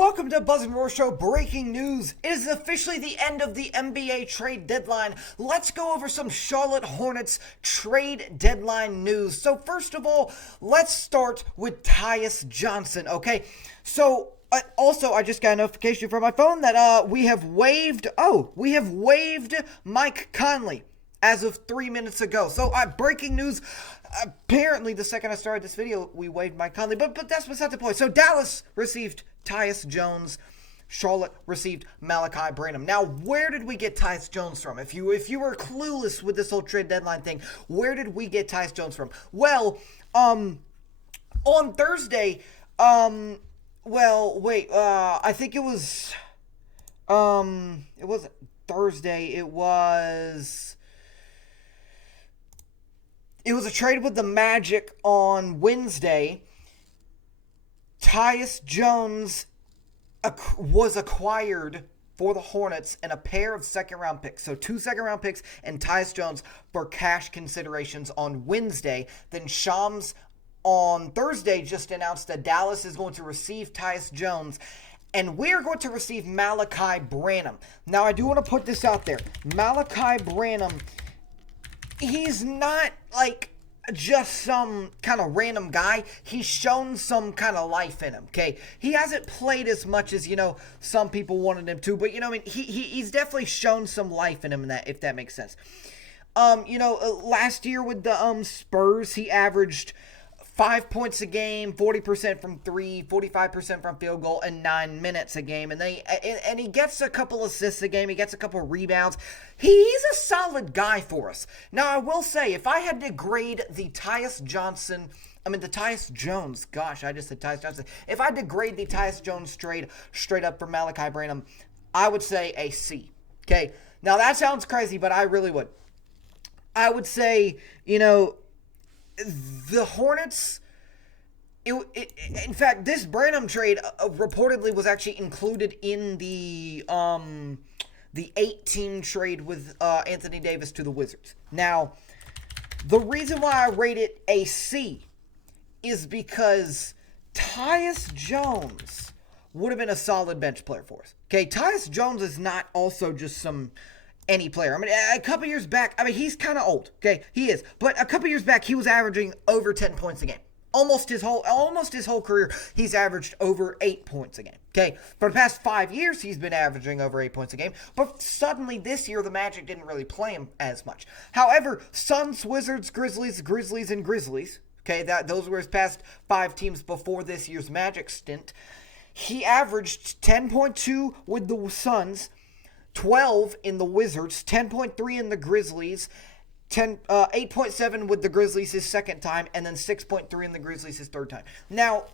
Welcome to Buzz and Roar Show breaking news. It is officially the end of the NBA trade deadline. Let's go over some Charlotte Hornets trade deadline news. So first of all, let's start with Tyus Johnson, okay? So also, I just got a notification from my phone that we have waived Mike Conley as of 3 minutes ago. So breaking news. Apparently, the second I started this video, we waived Mike Conley, but that's beside the point. So Dallas received Tyus Jones. Charlotte received Malachi Branham. Now, where did we get Tyus Jones from? If you were clueless with this whole trade deadline thing, where did we get Tyus Jones from? Well, on Thursday, I think it was, it wasn't Thursday, it was a trade with the Magic on Wednesday. Tyus Jones was acquired for the Hornets and a pair of second-round picks. So 2 second-round picks and Tyus Jones for cash considerations on Wednesday. Then Shams on Thursday just announced that Dallas is going to receive Tyus Jones and we're going to receive Malachi Branham. Now, I do want to put this out there. Malachi Branham, he's not like just some kind of random guy. He's shown some kind of life in him, okay? He hasn't played as much as, some people wanted him to, but, he's definitely shown some life in him, if that makes sense. Last year with the Spurs, he averaged 5 points a game, 40% from 3, 45% from field goal, and 9 minutes a game. And he gets a couple assists a game. He gets a couple rebounds. He's a solid guy for us. Now, I will say, if I had to grade the Tyus Jones, gosh, I just said Tyus Johnson. If I had to grade the Tyus Jones trade straight up for Malachi Branham, I would say a C. Okay? Now, that sounds crazy, but I really would. I would say, the Hornets, in fact, this Branham trade reportedly was actually included in the 8-team trade with Anthony Davis to the Wizards. Now, the reason why I rate it a C is because Tyus Jones would have been a solid bench player for us. Okay, Tyus Jones is not also just some any player. A couple years back, he's kind of old, okay? He is. But a couple years back, he was averaging over 10 points a game. Almost his whole career, he's averaged over 8 points a game, okay? For the past 5 years, he's been averaging over 8 points a game. But suddenly this year, the Magic didn't really play him as much. However, Suns, Wizards, Grizzlies, and Grizzlies, okay? Those were his past 5 teams before this year's Magic stint. He averaged 10.2 with the Suns, 12 in the Wizards, 10.3 in the Grizzlies, 8.7 with the Grizzlies his second time, and then 6.3 in the Grizzlies his third time. Now,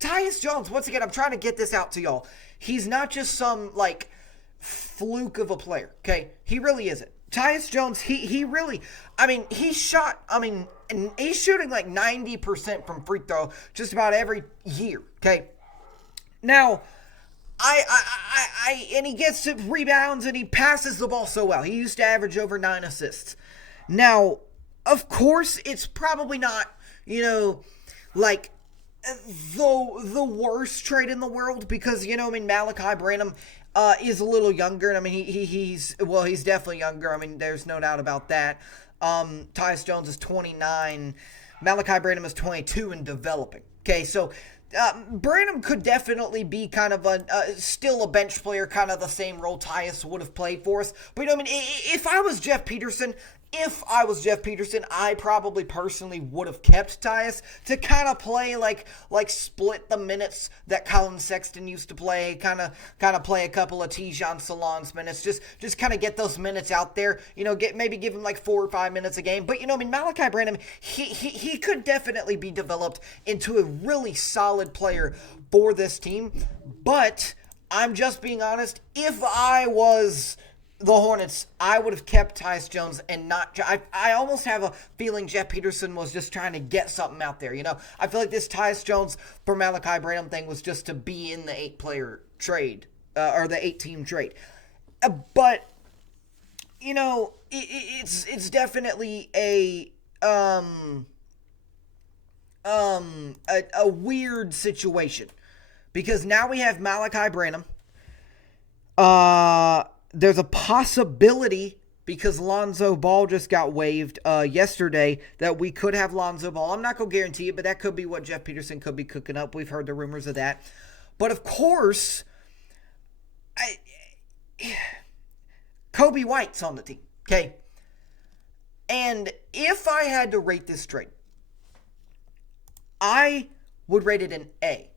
Tyus Jones, once again, I'm trying to get this out to y'all. He's not just some, fluke of a player, okay? He really isn't. Tyus Jones, he really, he's shooting 90% from free throw just about every year, okay? Now, and he gets rebounds and he passes the ball so well. He used to average over 9 assists. Now, of course, it's probably not, the worst trade in the world because, Malachi Branham is a little younger. And he's definitely younger. There's no doubt about that. Tyus Jones is 29. Malachi Branham is 22 and developing. Okay, so Branham could definitely be kind of still a bench player, kind of the same role Tyus would have played for us. But, if I was Jeff Peterson, I probably personally would have kept Tyus to kind of play like split the minutes that Colin Sexton used to play, kind of play a couple of Tijan Salon's minutes, just kind of get those minutes out there, maybe give him 4 or 5 minutes a game. But Malachi Branham, he could definitely be developed into a really solid player for this team. But I'm just being honest, if I was the Hornets, I would have kept Tyus Jones and not. I almost have a feeling Jeff Peterson was just trying to get something out there. I feel like this Tyus Jones for Malachi Branham thing was just to be in the 8-player trade or the 8-team trade. But it's definitely a weird situation because now we have Malachi Branham. There's a possibility, because Lonzo Ball just got waived yesterday, that we could have Lonzo Ball. I'm not going to guarantee it, but that could be what Jeff Peterson could be cooking up. We've heard the rumors of that. But of course, Kobe White's on the team, okay? And if I had to rate this trade, I would rate it an A,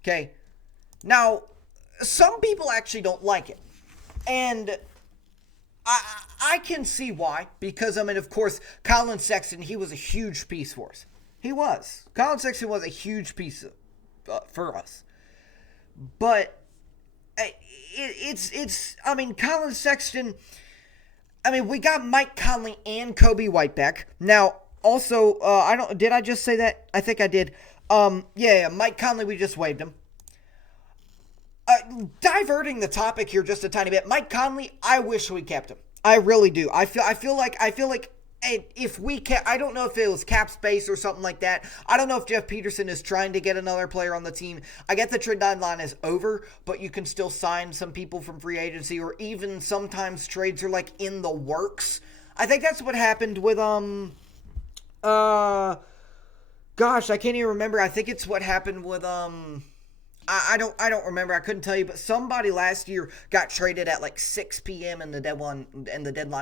okay? Now, some people actually don't like it. And I can see why. Because, I mean, of course, Colin Sexton, he was a huge piece for us. He was. Colin Sexton was a huge piece for us. But it's I mean, Colin Sexton, I mean, we got Mike Conley and Kobe White back. Now, also, did I just say that? I think I did. Yeah, Mike Conley, we just waived him. Diverting the topic here just a tiny bit, Mike Conley, I wish we kept him. I really do. I feel like if we kept, I don't know if it was cap space or something like that. I don't know if Jeff Peterson is trying to get another player on the team. I get the trade deadline is over, but you can still sign some people from free agency, or even sometimes trades are like in the works. I think that's what happened with gosh, I can't even remember. I think it's what happened with I don't remember. I couldn't tell you, but somebody last year got traded at like 6 p.m. and the deadline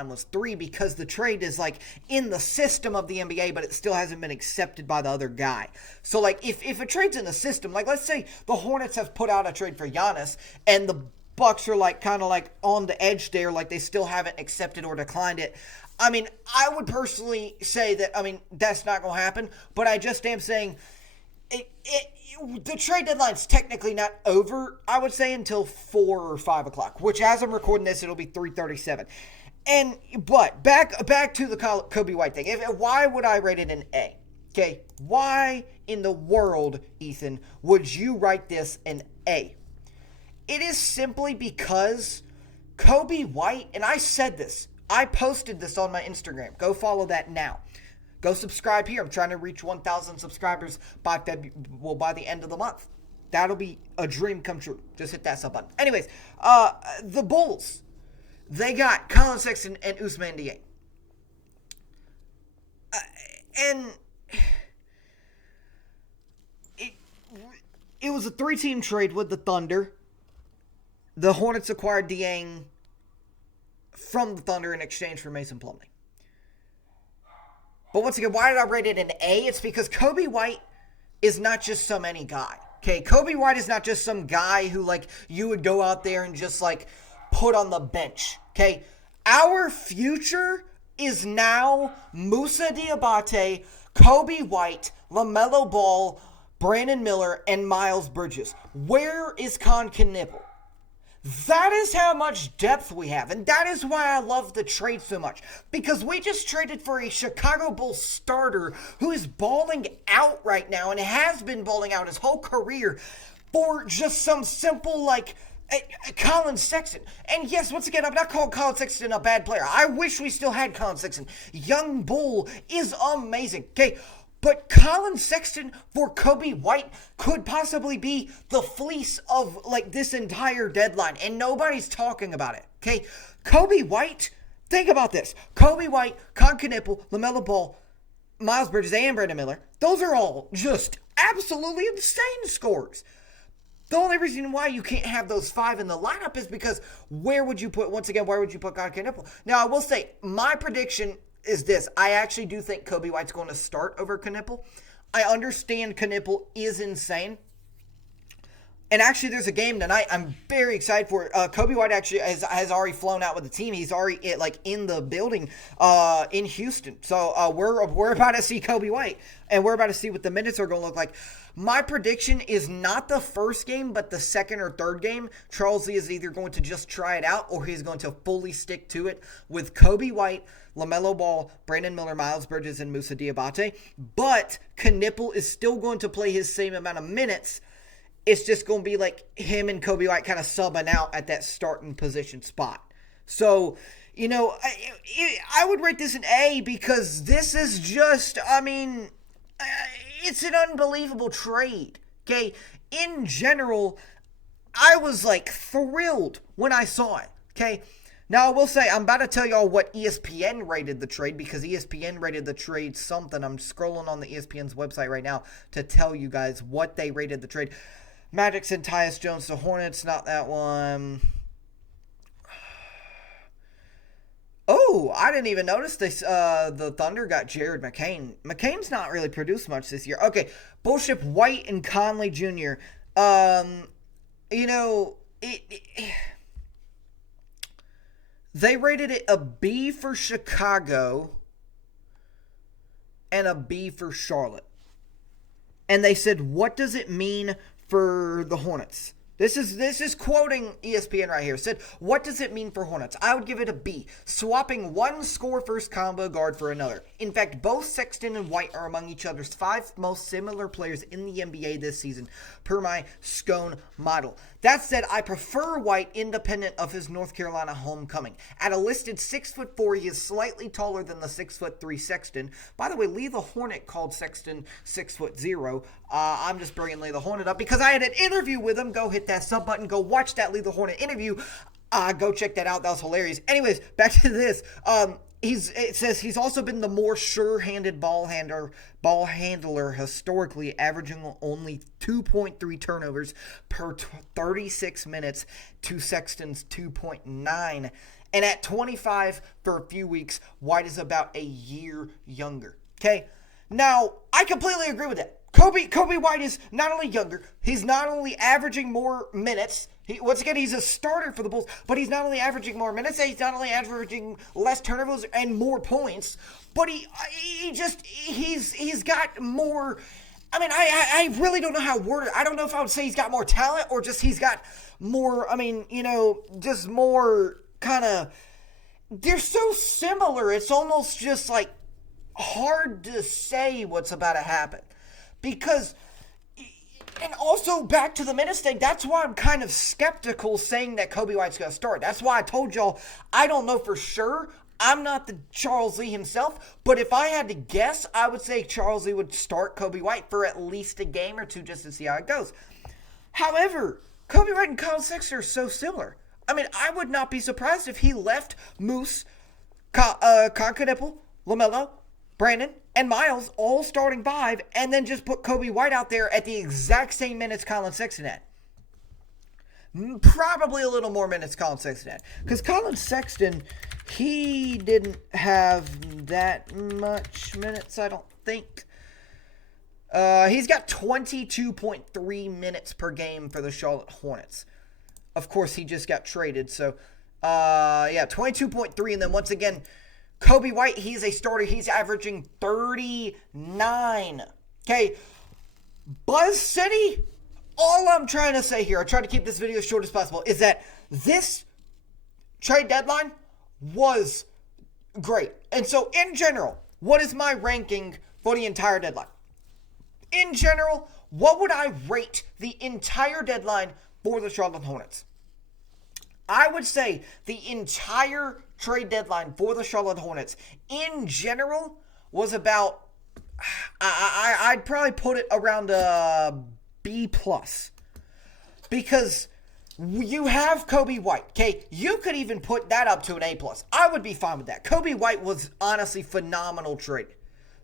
was 3, because the trade is like in the system of the NBA, but it still hasn't been accepted by the other guy. So like if a trade's in the system, like let's say the Hornets have put out a trade for Giannis and the Bucks are like kind of like on the edge there, like they still haven't accepted or declined it. I mean, I would personally say that, I mean, that's not going to happen, but I just am saying the trade deadline's technically not over, I would say, until 4 or 5 o'clock, which as I'm recording this, it'll be 3:37. But back to the Kobe White thing. Why would I rate it an A? Okay, why in the world, Ethan, would you write this an A? It is simply because Kobe White, and I said this, I posted this on my Instagram. Go follow that now. Go subscribe here. I'm trying to reach 1,000 subscribers by the end of the month. That'll be a dream come true. Just hit that sub button. Anyways, the Bulls, they got Colin Sexton and Ousmane Dieng. And it was a 3-team trade with the Thunder. The Hornets acquired Dieng from the Thunder in exchange for Mason Plumlee. But once again, why did I rate it an A? It's because Kobe White is not just some any guy. Okay, Kobe White is not just some guy who, like, you would go out there and just, like, put on the bench. Okay, our future is now Moussa Diabate, Kobe White, LaMelo Ball, Brandon Miller, and Miles Bridges. Where is Con Knipple? That is how much depth we have, and that is why I love the trade so much, because we just traded for a Chicago Bulls starter who is balling out right now and has been balling out his whole career for just some simple, like, Colin Sexton. And yes, once again, I'm not calling Colin Sexton a bad player. I wish we still had Colin Sexton. Young Bull is amazing, okay? But Colin Sexton for Kobe White could possibly be the fleece of, like, this entire deadline. And nobody's talking about it, okay? Kobe White, think about this. Kobe White, Con Knipple, LaMelo Ball, Miles Bridges, and Brandon Miller. Those are all just absolutely insane scores. The only reason why you can't have those 5 in the lineup is because where would you put Con Knipple? Now, I will say, my prediction is this. I actually do think Kobe White's going to start over Knipple. I understand Knipple is insane. And actually, there's a game tonight I'm very excited for. Kobe White actually has already flown out with the team. He's already in the building in Houston. So we're about to see Kobe White, and we're about to see what the minutes are going to look like. My prediction is not the first game, but the second or third game. Charles Lee is either going to just try it out, or he's going to fully stick to it with Kobe White, LaMelo Ball, Brandon Miller, Miles Bridges, and Moussa Diabate. But Knipple is still going to play his same amount of minutes. It's just going to be like him and Kobe White kind of subbing out at that starting position spot. So, you know, I would rate this an A, because this is just, I mean, it's an unbelievable trade. Okay, in general, I was like thrilled when I saw it. Okay. Now, I will say, I'm about to tell y'all what ESPN rated the trade, because ESPN rated the trade something. I'm scrolling on the ESPN's website right now to tell you guys what they rated the trade. Magic sent Tyus Jones to Hornets, not that one. Oh, I didn't even notice this. The Thunder got Jared McCain. McCain's not really produced much this year. Okay, Bullshit White and Conley Jr. You know, they rated it a B for Chicago and a B for Charlotte. And they said, what does it mean for the Hornets? This is quoting ESPN right here. It said, what does it mean for Hornets? I would give it a B. Swapping one score-first combo guard for another. In fact, both Sexton and White are among each other's 5 most similar players in the NBA this season, per my Scone model. That said, I prefer White independent of his North Carolina homecoming. At a listed 6'4", he is slightly taller than the 6'3" Sexton. By the way, Lee the Hornet called Sexton 6'0". I'm just bringing Lee the Hornet up because I had an interview with him. Go hit that sub button. Go watch that Lee the Hornet interview. Go check that out. That was hilarious. Anyways, back to this. It says he's also been the more sure-handed ball handler historically, averaging only 2.3 turnovers per 36 minutes to Sexton's 2.9. And at 25 for a few weeks, White is about a year younger. Okay? Now, I completely agree with that. Kobe White is not only younger, he's not only averaging more minutes. Once again, he's a starter for the Bulls, but he's not only averaging more minutes, he's not only averaging less turnovers and more points, but he's got more. I mean, I really don't know how to word it. I don't know if I would say he's got more talent or just he's got more. I mean, just more kind of. They're so similar. It's almost just like hard to say what's about to happen. Because, and also back to the minutes thing, that's why I'm kind of skeptical saying that Kobe White's going to start. That's why I told y'all I don't know for sure. I'm not the Charles Lee himself, but if I had to guess, I would say Charles Lee would start Kobe White for at least a game or two just to see how it goes. However, Kobe White and Colin Sexton are so similar. I mean, I would not be surprised if he left Moose, Concanipple, LaMelo, Brandon, and Miles all starting 5, and then just put Kobe White out there at the exact same minutes Colin Sexton had. Probably a little more minutes Colin Sexton had. Because Colin Sexton, he didn't have that much minutes, I don't think. He's got 22.3 minutes per game for the Charlotte Hornets. Of course, he just got traded, so, 22.3, and then once again, Kobe White, he's a starter. He's averaging 39. Okay, Buzz City, all I'm trying to say here, I try to keep this video as short as possible, is that this trade deadline was great. And so, in general, what is my ranking for the entire deadline? In general, what would I rate the entire deadline for the Charlotte Hornets? I would say the entire trade deadline for the Charlotte Hornets in general was about, I'd probably put it around a B+. Because you have Kobe White, okay? You could even put that up to an A+. I would be fine with that. Kobe White was honestly phenomenal trade.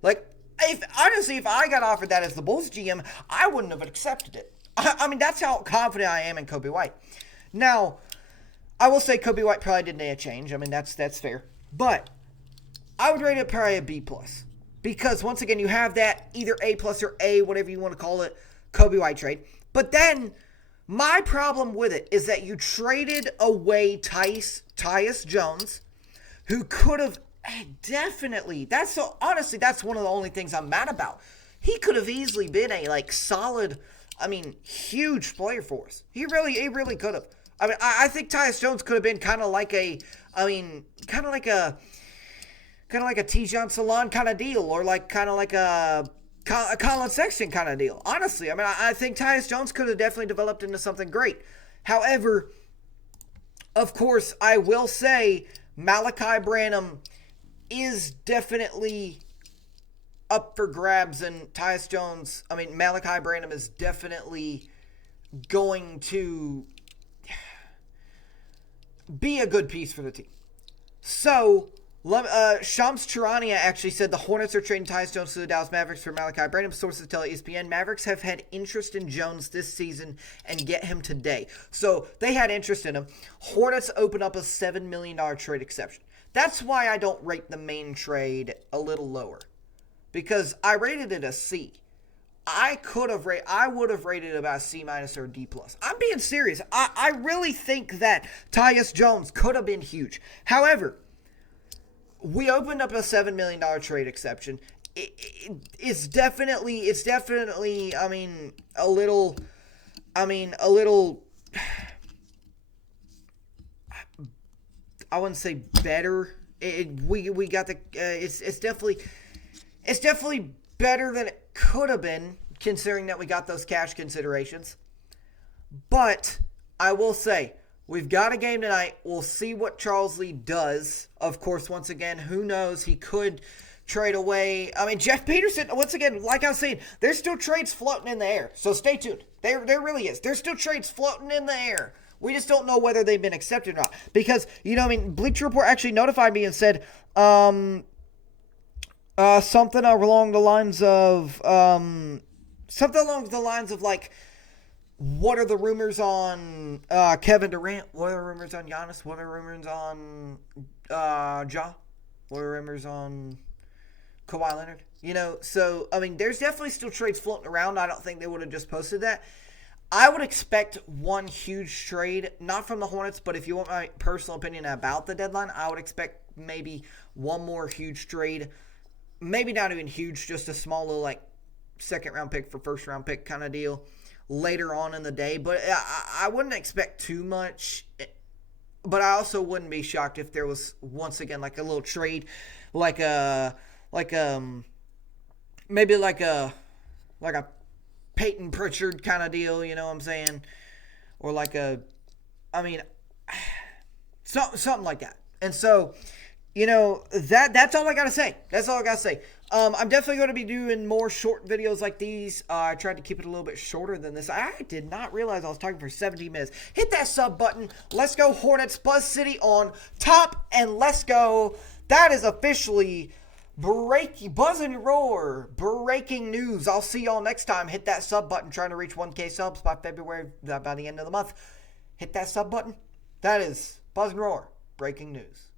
Like, if I got offered that as the Bulls GM, I wouldn't have accepted it. I mean, that's how confident I am in Kobe White. Now, I will say Kobe White probably didn't need a change. I mean, that's fair. But I would rate it probably a B+. Because, once again, you have that either A+ or A, whatever you want to call it, Kobe White trade. But then, my problem with it is that you traded away Tyus Jones, who could have definitely, honestly, that's one of the only things I'm mad about. He could have easily been a, solid, huge player for us. He really could have. I mean, I think Tyus Jones could have been kind of like a Tijon Salon kind of deal, or kind of like a Colin Sexton kind of deal. Honestly, I mean, I think Tyus Jones could have definitely developed into something great. However, of course, I will say Malachi Branham is definitely up for grabs, and Malachi Branham is definitely going to be a good piece for the team. So, Shams Charania actually said the Hornets are trading Tyus Jones to the Dallas Mavericks for Malachi Branham. Sources tell ESPN Mavericks have had interest in Jones this season and get him today. So, they had interest in him. Hornets open up a $7 million trade exception. That's why I don't rate the main trade a little lower. Because I rated it a C. I would have rated it about a C- or a D+. I'm being serious. I really think that Tyus Jones could have been huge. However, we opened up a $7 million trade exception. It's definitely, I wouldn't say better. We got the, it's definitely better than it could have been, considering that we got those cash considerations. But I will say, we've got a game tonight. We'll see what Charles Lee does. Of course, once again, who knows? He could trade away. I mean, Jeff Peterson, once again, like I was saying, there's still trades floating in the air. So stay tuned. There really is. There's still trades floating in the air. We just don't know whether they've been accepted or not. Because, Bleacher Report actually notified me and said, something along the lines of, like, what are the rumors on Kevin Durant? What are the rumors on Giannis? What are the rumors on Ja? What are the rumors on Kawhi Leonard? So, there's definitely still trades floating around. I don't think they would have just posted that. I would expect one huge trade, not from the Hornets, but if you want my personal opinion about the deadline, I would expect maybe one more huge trade. Maybe not even huge, just a small little, like, second-round pick for first-round pick kind of deal later on in the day. But I wouldn't expect too much. But I also wouldn't be shocked if there was, once again, like a little trade, maybe like a Peyton Pritchard kind of deal, you know what I'm saying? Or like something like that. And so, that's all I got to say. That's all I got to say. I'm definitely going to be doing more short videos like these. I tried to keep it a little bit shorter than this. I did not realize I was talking for 17 minutes. Hit that sub button. Let's go Hornets. Buzz City on top. And let's go. That is officially Buzz and Roar. Breaking news. I'll see y'all next time. Hit that sub button. Trying to reach 1K subs by the end of the month. Hit that sub button. That is Buzz and Roar. Breaking news.